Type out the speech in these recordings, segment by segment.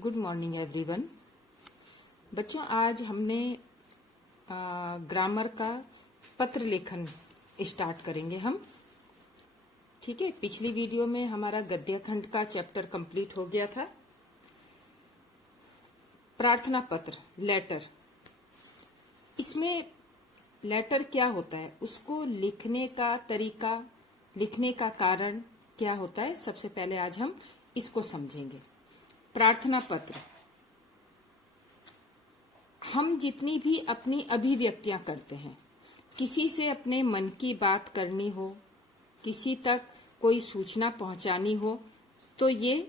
Good morning everyone. बच्चों, आज हमने ग्रामर का पत्र लेखन स्टार्ट करेंगे हम। ठीक है, पिछली वीडियो में हमारा गद्य खंड का चैप्टर कंप्लीट हो गया था। प्रार्थना पत्र, लेटर। इसमें लेटर क्या होता है, उसको लिखने का तरीका, लिखने का कारण क्या होता है, सबसे पहले आज हम इसको समझेंगे। प्रार्थना पत्र, हम जितनी भी अपनी अभिव्यक्तियां करते हैं, किसी से अपने मन की बात करनी हो, किसी तक कोई सूचना पहुंचानी हो, तो ये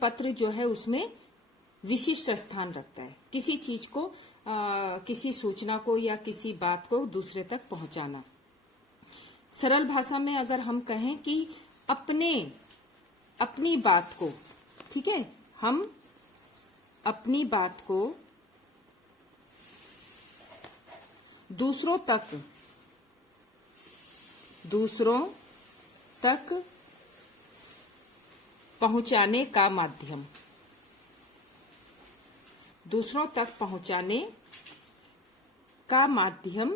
पत्र जो है उसमें विशिष्ट स्थान रखता है। किसी चीज को, किसी सूचना को या किसी बात को दूसरे तक पहुंचाना। सरल भाषा में अगर हम कहें कि अपनी बात को, ठीक है, हम अपनी बात को दूसरों तक पहुंचाने का माध्यम, दूसरों तक पहुंचाने का माध्यम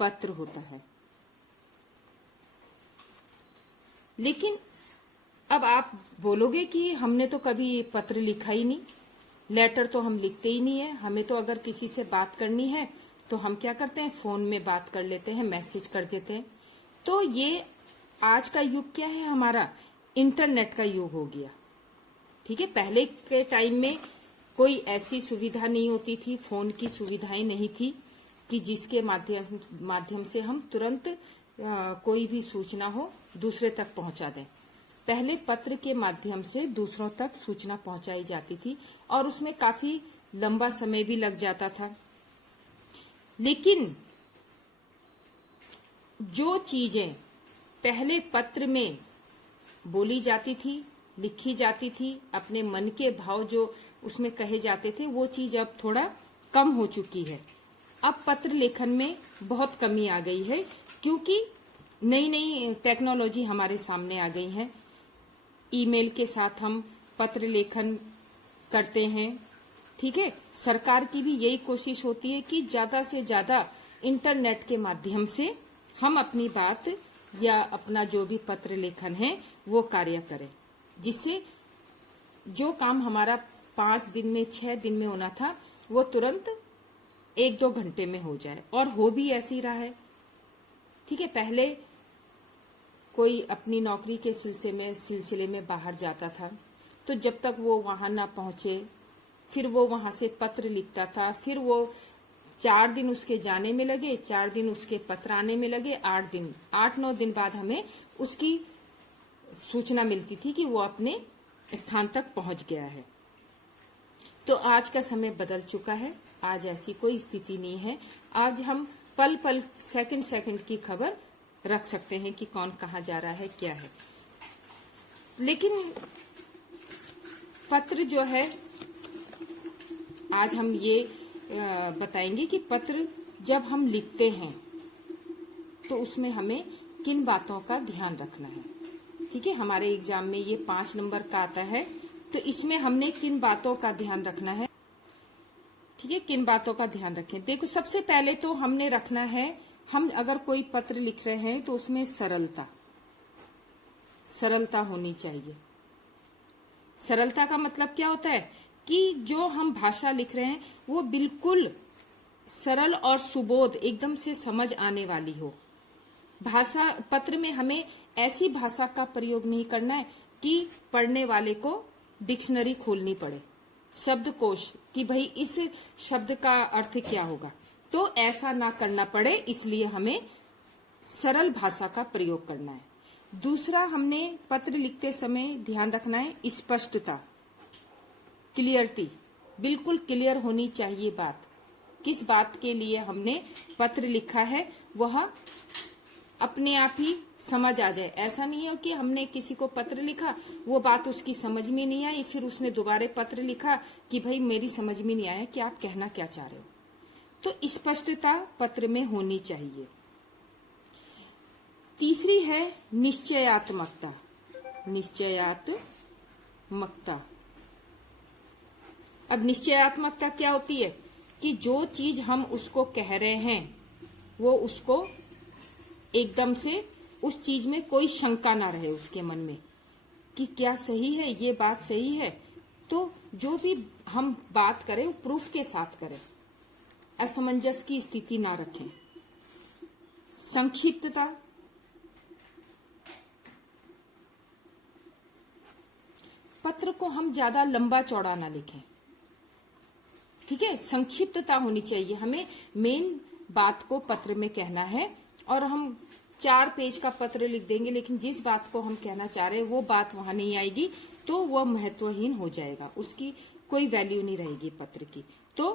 पत्र होता है। लेकिन अब आप बोलोगे कि हमने तो कभी पत्र लिखा ही नहीं, लेटर तो हम लिखते ही नहीं है। हमें तो अगर किसी से बात करनी है तो हम क्या करते हैं, फोन में बात कर लेते हैं, मैसेज कर देते हैं। तो ये आज का युग क्या है, हमारा इंटरनेट का युग हो गया। ठीक है, पहले के टाइम में कोई ऐसी सुविधा नहीं होती थी, फोन की सुविधाएं नहीं थी कि जिसके माध्यम से हम तुरंत कोई भी सूचना हो दूसरे तक पहुंचा दें। पहले पत्र के माध्यम से दूसरों तक सूचना पहुंचाई जाती थी और उसमें काफी लंबा समय भी लग जाता था। लेकिन जो चीजें पहले पत्र में बोली जाती थी, लिखी जाती थी, अपने मन के भाव जो उसमें कहे जाते थे, वो चीज अब थोड़ा कम हो चुकी है। अब पत्र लेखन में बहुत कमी आ गई है, क्योंकि नई नई टेक्नोलॉजी हमारे सामने आ गई है। ईमेल के साथ हम पत्र लेखन करते हैं। ठीक है, सरकार की भी यही कोशिश होती है कि ज्यादा से ज्यादा इंटरनेट के माध्यम से हम अपनी बात या अपना जो भी पत्र लेखन है वो कार्य करें, जिससे जो काम हमारा 5 दिन में 6 दिन में होना था वो तुरंत 1-2 घंटे में हो जाए, और हो भी ऐसे ही रहा है। ठीक है, पहले कोई अपनी नौकरी के सिलसिले में बाहर जाता था, तो जब तक वो वहां ना पहुंचे, फिर वो वहां से पत्र लिखता था, फिर वो 4 दिन उसके जाने में लगे, 4 दिन उसके पत्र आने में लगे, 8-9 दिन बाद हमें उसकी सूचना मिलती थी कि वो अपने स्थान तक पहुंच गया है। तो आज का समय बदल चुका है, आज ऐसी कोई स्थिति नहीं है। आज हम पल पल, सेकंड सेकंड की खबर रख सकते हैं कि कौन कहाँ जा रहा है, क्या है। लेकिन पत्र जो है, आज हम ये बताएंगे कि पत्र जब हम लिखते हैं तो उसमें हमें किन बातों का ध्यान रखना है। ठीक है, हमारे एग्जाम में ये 5 नंबर का आता है, तो इसमें हमने किन बातों का ध्यान रखना है। ठीक है, किन बातों का ध्यान रखें। देखो, सबसे पहले तो हमने रखना है, हम अगर कोई पत्र लिख रहे हैं तो उसमें सरलता होनी चाहिए। सरलता का मतलब क्या होता है कि जो हम भाषा लिख रहे हैं वो बिल्कुल सरल और सुबोध, एकदम से समझ आने वाली हो। भाषा पत्र में हमें ऐसी भाषा का प्रयोग नहीं करना है कि पढ़ने वाले को डिक्शनरी खोलनी पड़े, शब्दकोश, कि भाई इस शब्द का अर्थ क्या होगा, तो ऐसा ना करना पड़े, इसलिए हमें सरल भाषा का प्रयोग करना है। दूसरा, हमने पत्र लिखते समय ध्यान रखना है स्पष्टता, क्लियरिटी, बिल्कुल क्लियर होनी चाहिए बात। किस बात के लिए हमने पत्र लिखा है वह अपने आप ही समझ आ जाए। ऐसा नहीं है कि हमने किसी को पत्र लिखा, वो बात उसकी समझ में नहीं आई, फिर उसने दोबारा पत्र लिखा कि भाई मेरी समझ में नहीं आया कि आप कहना क्या चाह रहे हो। तो स्पष्टता पत्र में होनी चाहिए। तीसरी है निश्चयात्मकता। निश्चयात्मकता। अब निश्चयात्मकता क्या होती है कि जो चीज हम उसको कह रहे हैं वो उसको एकदम से उस चीज में कोई शंका ना रहे उसके मन में कि क्या सही है, ये बात सही है। तो जो भी हम बात करें वो प्रूफ के साथ करें, असमंजस की स्थिति ना रखें। संक्षिप्तता, पत्र को हम ज्यादा लंबा चौड़ा ना लिखें, ठीक है। संक्षिप्तता होनी चाहिए, हमें मेन बात को पत्र में कहना है। और हम 4 पेज का पत्र लिख देंगे लेकिन जिस बात को हम कहना चाह रहे हैं वो बात वहां नहीं आएगी तो वह महत्वहीन हो जाएगा, उसकी कोई वैल्यू नहीं रहेगी पत्र की। तो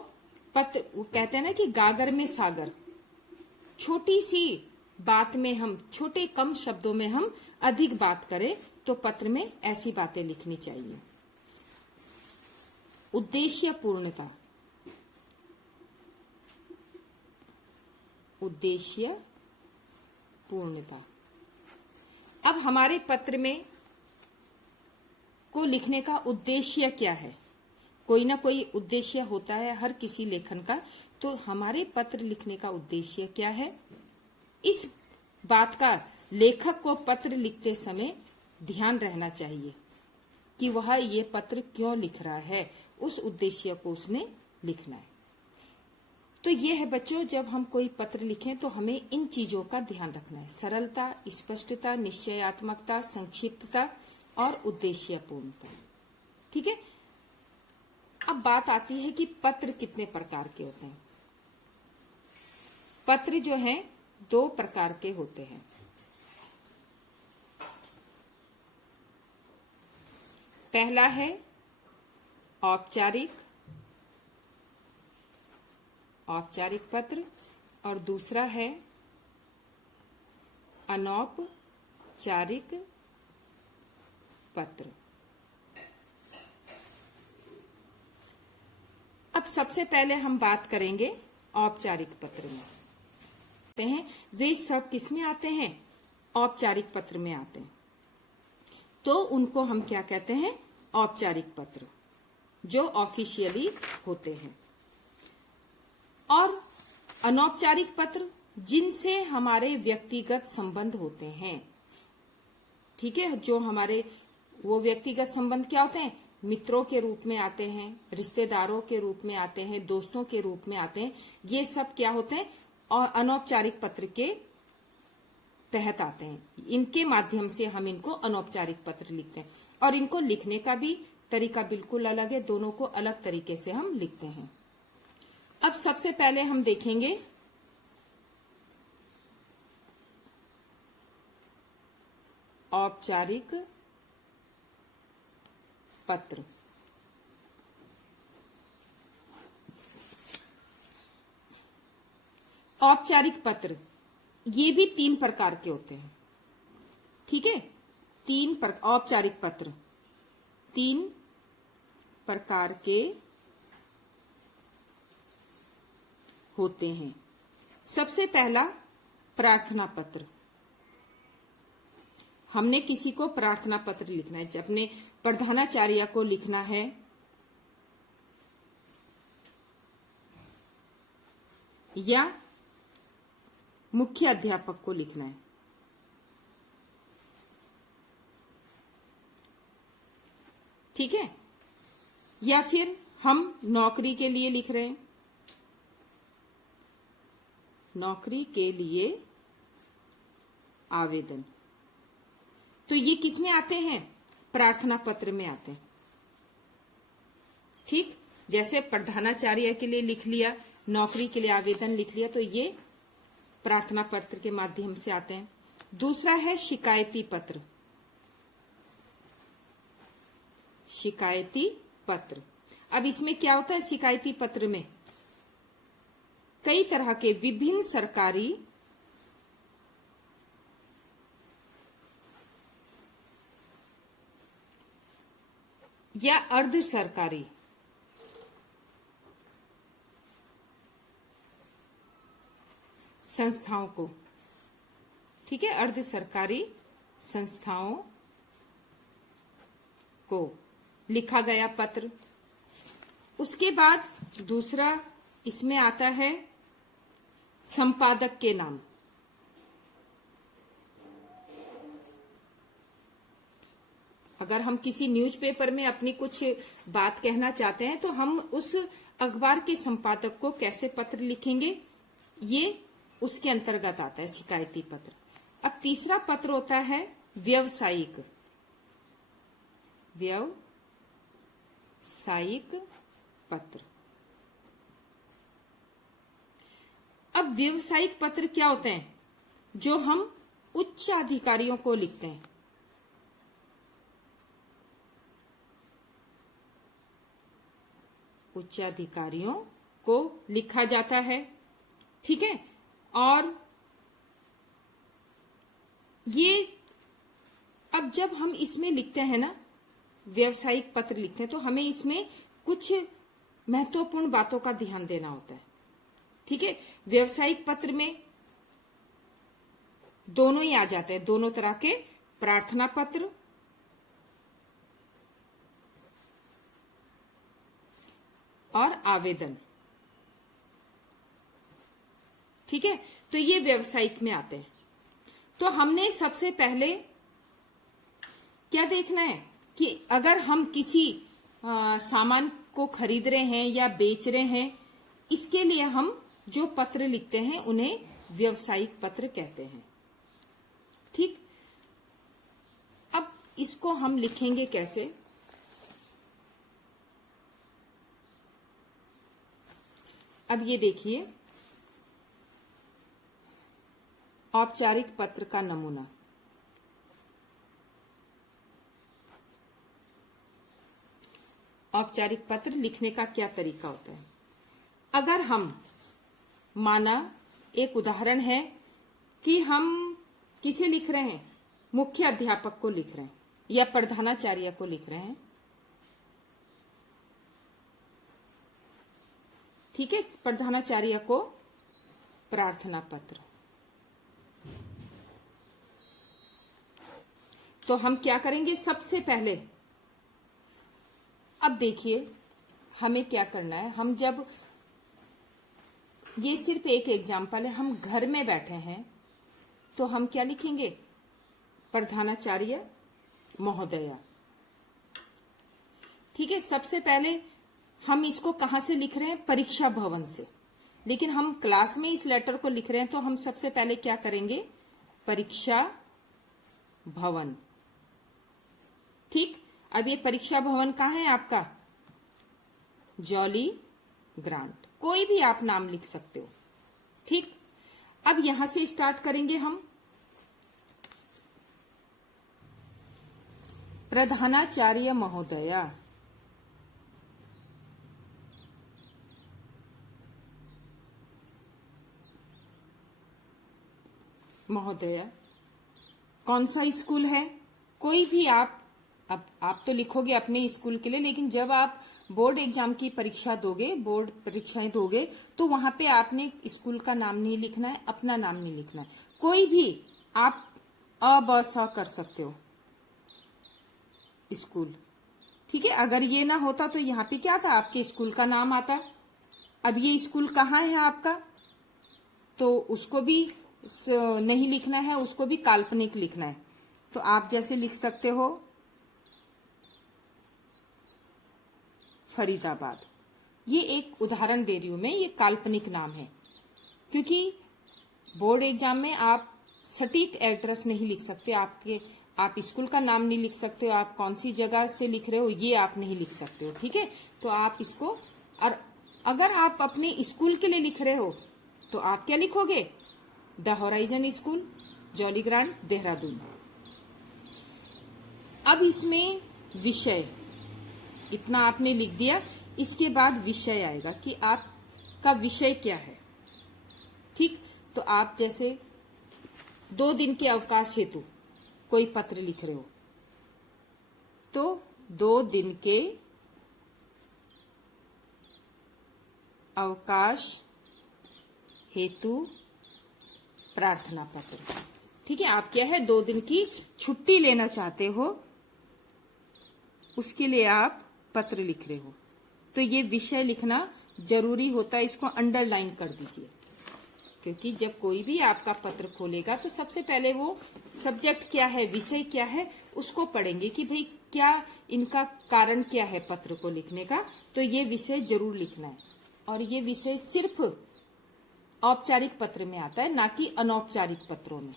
पत्र, वो कहते हैं ना कि गागर में सागर, छोटी सी बात में हम, छोटे कम शब्दों में हम अधिक बात करें, तो पत्र में ऐसी बातें लिखनी चाहिए। उद्देश्य पूर्णता, उद्देश्य पूर्णता। अब हमारे पत्र में को लिखने का उद्देश्य क्या है? कोई ना कोई उद्देश्य होता है हर किसी लेखन का। तो हमारे पत्र लिखने का उद्देश्य क्या है, इस बात का लेखक को पत्र लिखते समय ध्यान रहना चाहिए कि वह ये पत्र क्यों लिख रहा है, उस उद्देश्य को उसने लिखना है। तो ये है बच्चों, जब हम कोई पत्र लिखें तो हमें इन चीजों का ध्यान रखना है। सरलता, स्पष्टता, निश्चयात्मकता, संक्षिप्तता और उद्देश्यपूर्णता, ठीक है। अब बात आती है कि पत्र कितने प्रकार के होते हैं। पत्र जो हैं 2 प्रकार के होते हैं। पहला है औपचारिक पत्र और दूसरा है अनौपचारिक पत्र। अब सबसे पहले हम बात करेंगे औपचारिक पत्र में। वे सब किसमें आते हैं? औपचारिक पत्र में आते हैं। तो उनको हम क्या कहते हैं? औपचारिक पत्र, जो ऑफिशियली होते हैं। और अनौपचारिक पत्र, जिनसे हमारे व्यक्तिगत संबंध होते हैं, ठीक है। जो हमारे वो व्यक्तिगत संबंध क्या होते हैं? मित्रों के रूप में आते हैं, रिश्तेदारों के रूप में आते हैं, दोस्तों के रूप में आते हैं। ये सब क्या होते हैं? और अनौपचारिक पत्र के तहत आते हैं। इनके माध्यम से हम इनको अनौपचारिक पत्र लिखते हैं। और इनको लिखने का भी तरीका बिल्कुल अलग है, दोनों को अलग तरीके से हम लिखते हैं। अब सबसे पहले हम देखेंगे औपचारिक पत्र। औपचारिक पत्र ये भी 3 प्रकार के होते हैं, ठीक है। औपचारिक पत्र 3 प्रकार के होते हैं। सबसे पहला प्रार्थना पत्र। हमने किसी को प्रार्थना पत्र लिखना है, अपने प्रधानाचार्य को लिखना है या मुख्य अध्यापक को लिखना है, ठीक है। या फिर हम नौकरी के लिए लिख रहे हैं, नौकरी के लिए आवेदन, तो ये किस में आते हैं? प्रार्थना पत्र में आते हैं, ठीक। जैसे प्रधानाचार्य के लिए लिख लिया, नौकरी के लिए आवेदन लिख लिया, तो ये प्रार्थना पत्र के माध्यम से आते हैं। दूसरा है शिकायती पत्र। शिकायती पत्र, अब इसमें क्या होता है? शिकायती पत्र में कई तरह के विभिन्न सरकारी या अर्ध सरकारी संस्थाओं को, ठीक है, अर्ध सरकारी संस्थाओं को लिखा गया पत्र। उसके बाद दूसरा इसमें आता है संपादक के नाम। अगर हम किसी न्यूज़पेपर में अपनी कुछ बात कहना चाहते हैं तो हम उस अखबार के संपादक को कैसे पत्र लिखेंगे, ये उसके अंतर्गत आता है शिकायती पत्र। अब तीसरा पत्र होता है व्यावसायिक पत्र। अब व्यावसायिक पत्र क्या होते हैं? जो हम उच्च अधिकारियों को लिखते हैं। उच्च अधिकारियों को लिखा जाता है, ठीक है। और ये अब जब हम इसमें लिखते हैं ना, व्यावसायिक पत्र लिखते हैं, तो हमें इसमें कुछ महत्वपूर्ण बातों का ध्यान देना होता है, ठीक है। व्यावसायिक पत्र में दोनों ही आ जाते हैं, दोनों तरह के, प्रार्थना पत्र और आवेदन, ठीक है। तो ये व्यावसायिक में आते हैं। तो हमने सबसे पहले क्या देखना है कि अगर हम किसी सामान को खरीद रहे हैं या बेच रहे हैं, इसके लिए हम जो पत्र लिखते हैं उन्हें व्यावसायिक पत्र कहते हैं, ठीक। अब इसको हम लिखेंगे कैसे? अब ये देखिए, औपचारिक पत्र का नमूना। औपचारिक पत्र लिखने का क्या तरीका होता है? अगर हम माना, एक उदाहरण है कि हम किसे लिख रहे हैं, मुख्य अध्यापक को लिख रहे हैं या प्रधानाचार्य को लिख रहे हैं, ठीक है। प्रधानाचार्य को प्रार्थना पत्र। तो हम क्या करेंगे सबसे पहले? अब देखिए हमें क्या करना है। हम जब, ये सिर्फ एक एग्जाम्पल है, हम घर में बैठे हैं तो हम क्या लिखेंगे? प्रधानाचार्य महोदया, ठीक है। सबसे पहले हम इसको कहां से लिख रहे हैं? परीक्षा भवन से। लेकिन हम क्लास में इस लेटर को लिख रहे हैं तो हम सबसे पहले क्या करेंगे? परीक्षा भवन, ठीक। अब ये परीक्षा भवन कहाँ है आपका? जॉली ग्रांट, कोई भी आप नाम लिख सकते हो, ठीक। अब यहां से स्टार्ट करेंगे हम। प्रधानाचार्य महोदया, कौन सा स्कूल है? कोई भी आप, अब आप तो लिखोगे अपने स्कूल के लिए, लेकिन जब आप बोर्ड एग्जाम की परीक्षा दोगे, बोर्ड परीक्षाएं दोगे, तो वहां पे आपने स्कूल का नाम नहीं लिखना है, अपना नाम नहीं लिखना है। कोई भी आप अ ब स कर सकते हो, स्कूल, ठीक है। अगर ये ना होता तो यहाँ पे क्या था? आपके स्कूल का नाम आता। अब ये स्कूल कहाँ है आपका, तो उसको भी नहीं लिखना है, उसको भी काल्पनिक लिखना है। तो आप जैसे लिख सकते हो फरीदाबाद। ये एक उदाहरण दे रही हूं मैं, ये काल्पनिक नाम है, क्योंकि बोर्ड एग्जाम में आप सटीक एड्रेस नहीं लिख सकते, आप स्कूल का नाम नहीं लिख सकते हो, आप कौन सी जगह से लिख रहे हो ये आप नहीं लिख सकते हो, ठीक है। तो आप इसको, और अगर आप अपने स्कूल के लिए लिख रहे हो तो आप क्या लिखोगे? The horizon school, jolly grant, Dehradun. अब इसमें विषय, इतना आपने लिख दिया। इसके बाद विषय आएगा कि आपका विषय क्या है, ठीक। तो आप जैसे 2 दिन के अवकाश हेतु कोई पत्र लिख रहे हो, तो 2 दिन के अवकाश हेतु प्रार्थना पत्र, ठीक है। आप क्या है, 2 दिन की छुट्टी लेना चाहते हो, उसके लिए आप पत्र लिख रहे हो, तो ये विषय लिखना जरूरी होता है, इसको अंडरलाइन कर दीजिए। क्योंकि जब कोई भी आपका पत्र खोलेगा तो सबसे पहले वो सब्जेक्ट क्या है, विषय क्या है, उसको पढ़ेंगे कि भाई क्या इनका कारण क्या है पत्र को लिखने का, तो ये विषय जरूर लिखना है। और ये विषय सिर्फ औपचारिक पत्र में आता है, ना कि अनौपचारिक पत्रों में।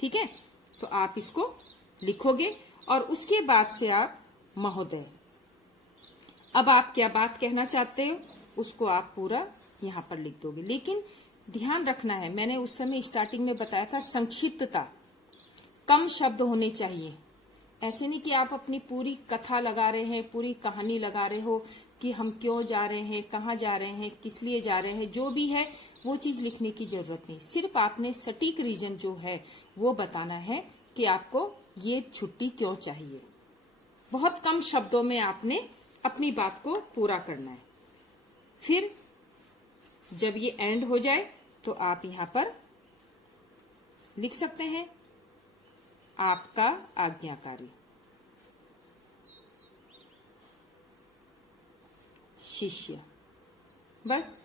ठीक है, तो आप इसको लिखोगे और उसके बाद से आप महोदय, अब आप क्या बात कहना चाहते हो उसको आप पूरा यहां पर लिख दोगे। लेकिन ध्यान रखना है, मैंने उस समय स्टार्टिंग में बताया था, संक्षिप्तता, कम शब्द होने चाहिए। ऐसे नहीं कि आप अपनी पूरी कथा लगा रहे हैं, पूरी कहानी लगा रहे हो कि हम क्यों जा रहे हैं, कहाँ जा रहे हैं, किस लिए जा रहे हैं, जो भी है वो चीज लिखने की जरूरत नहीं। सिर्फ आपने सटीक रीजन जो है वो बताना है कि आपको ये छुट्टी क्यों चाहिए। बहुत कम शब्दों में आपने अपनी बात को पूरा करना है। फिर जब ये एंड हो जाए तो आप यहां पर लिख सकते हैं आपका आज्ञाकारी। शिष्य, बस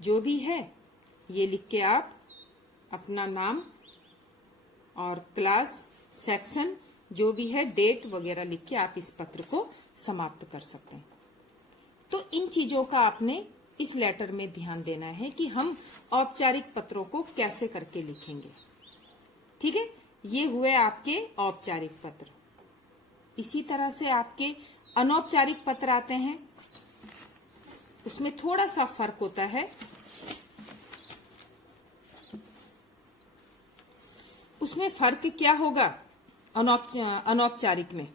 जो भी है ये लिख के आप अपना नाम और क्लास, सेक्शन, जो भी है, डेट वगैरह लिख के आप इस पत्र को समाप्त कर सकते हैं। तो इन चीजों का आपने इस लेटर में ध्यान देना है कि हम औपचारिक पत्रों को कैसे करके लिखेंगे। ठीक है, ये हुए आपके औपचारिक पत्र। इसी तरह से आपके अनौपचारिक पत्र आते हैं, उसमें थोड़ा सा फर्क होता है। उसमें फर्क क्या होगा अनौपचारिक में?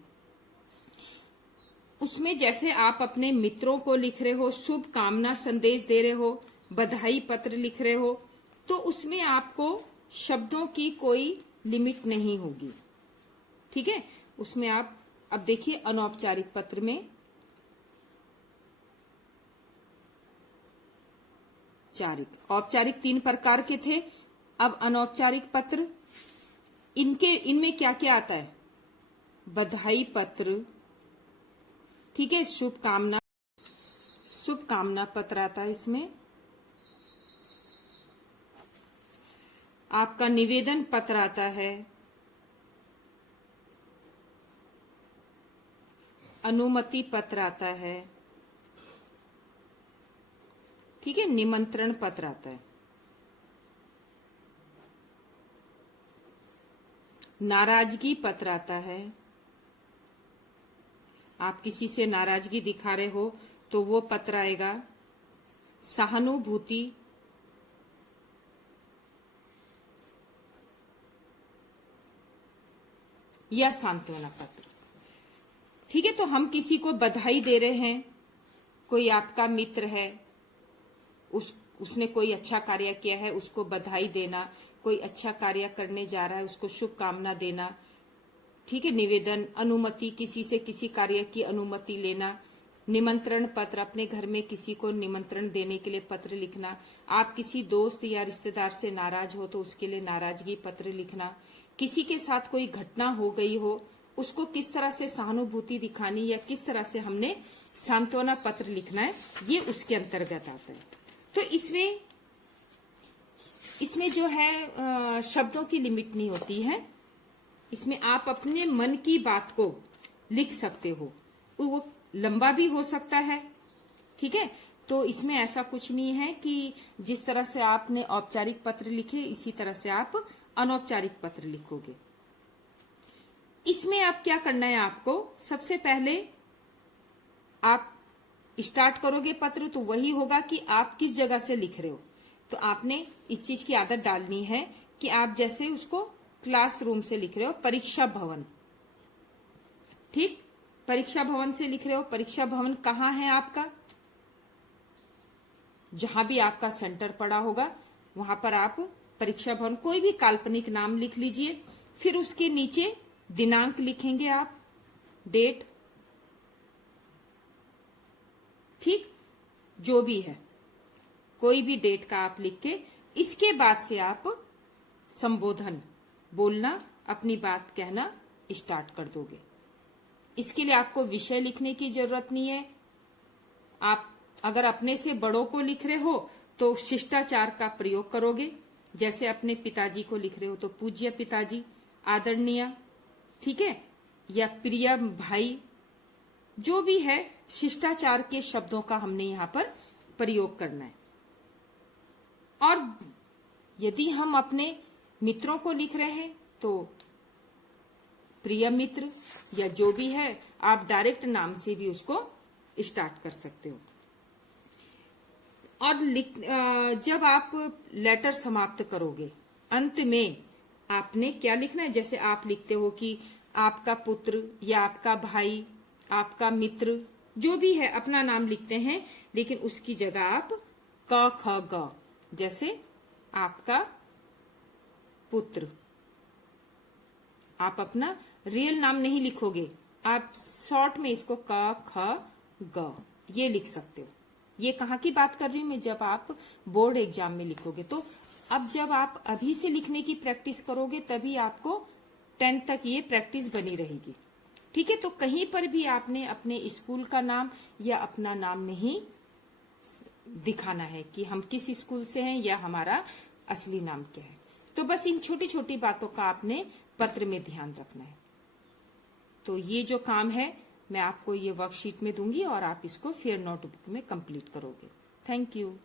उसमें जैसे आप अपने मित्रों को लिख रहे हो, शुभ कामना संदेश दे रहे हो, बधाई पत्र लिख रहे हो, तो उसमें आपको शब्दों की कोई लिमिट नहीं होगी। ठीक है, उसमें आप अब देखिए अनौपचारिक पत्र में औपचारिक 3 प्रकार के थे, अब अनौपचारिक पत्र, इनमें क्या क्या आता है? बधाई पत्र, ठीक है, शुभ कामना पत्र आता है इसमें, आपका निवेदन पत्र आता है, अनुमति पत्र आता है, ठीक है, निमंत्रण पत्र आता है, नाराजगी पत्र आता है। आप किसी से नाराजगी दिखा रहे हो तो वो पत्र आएगा। सहानुभूति, या सांत्वना पत्र। ठीक है, तो हम किसी को बधाई दे रहे हैं, कोई आपका मित्र है, उसने कोई अच्छा कार्य किया है, उसको बधाई देना, कोई अच्छा कार्य करने जा रहा है उसको शुभकामना देना। ठीक है, निवेदन, अनुमति, किसी से किसी कार्य की अनुमति लेना, निमंत्रण पत्र, अपने घर में किसी को निमंत्रण देने के लिए पत्र लिखना, आप किसी दोस्त या रिश्तेदार से नाराज हो तो उसके लिए नाराजगी पत्र लिखना, किसी के साथ कोई घटना हो गई हो उसको किस तरह से सहानुभूति दिखानी या किस तरह से हमने सांत्वना पत्र लिखना है, ये उसके अंतर्गत आता है। तो इसमें जो है शब्दों की लिमिट नहीं होती है, इसमें आप अपने मन की बात को लिख सकते हो, वो लंबा भी हो सकता है। ठीक है, तो इसमें ऐसा कुछ नहीं है कि जिस तरह से आपने औपचारिक पत्र लिखे इसी तरह से आप अनौपचारिक पत्र लिखोगे। इसमें आप क्या करना है, आपको सबसे पहले आप स्टार्ट करोगे पत्र तो वही होगा कि आप किस जगह से लिख रहे हो। तो आपने इस चीज की आदत डालनी है कि आप जैसे उसको क्लासरूम से लिख रहे हो, परीक्षा भवन, ठीक, परीक्षा भवन से लिख रहे हो। परीक्षा भवन कहाँ है आपका? जहां भी आपका सेंटर पड़ा होगा वहां पर आप परीक्षा भवन, कोई भी काल्पनिक नाम लिख लीजिए। फिर उसके नीचे दिनांक लिखेंगे आप, डेट, ठीक, जो भी है कोई भी डेट का आप लिख के इसके बाद से आप संबोधन बोलना, अपनी बात कहना स्टार्ट कर दोगे। इसके लिए आपको विषय लिखने की जरूरत नहीं है। आप अगर अपने से बड़ों को लिख रहे हो तो शिष्टाचार का प्रयोग करोगे। जैसे अपने पिताजी को लिख रहे हो तो पूज्य पिताजी, आदरणीय, ठीक है, या प्रिय भाई, जो भी है शिष्टाचार के शब्दों का हमने यहाँ पर प्रयोग करना है। और यदि हम अपने मित्रों को लिख रहे हैं तो प्रिय मित्र या जो भी है, आप डायरेक्ट नाम से भी उसको स्टार्ट कर सकते हो। और जब आप लेटर समाप्त करोगे, अंत में आपने क्या लिखना है? जैसे आप लिखते हो कि आपका पुत्र या आपका भाई, आपका मित्र, जो भी है अपना नाम लिखते हैं, लेकिन उसकी जगह आप क ख ग, जैसे आपका पुत्र, आप अपना रियल नाम नहीं लिखोगे, आप शॉर्ट में इसको क ख ग ये लिख सकते हो। ये कहाँ की बात कर रही हूं मैं? जब आप बोर्ड एग्जाम में लिखोगे। तो अब जब आप अभी से लिखने की प्रैक्टिस करोगे तभी आपको 10th तक ये प्रैक्टिस बनी रहेगी, ठीक है। तो कहीं पर भी आपने अपने स्कूल का नाम या अपना नाम नहीं दिखाना है कि हम किस स्कूल से हैं या हमारा असली नाम क्या है। तो बस इन छोटी छोटी बातों का आपने पत्र में ध्यान रखना है। तो ये जो काम है मैं आपको ये वर्कशीट में दूंगी और आप इसको फिर नोटबुक में कंप्लीट करोगे। Thank you.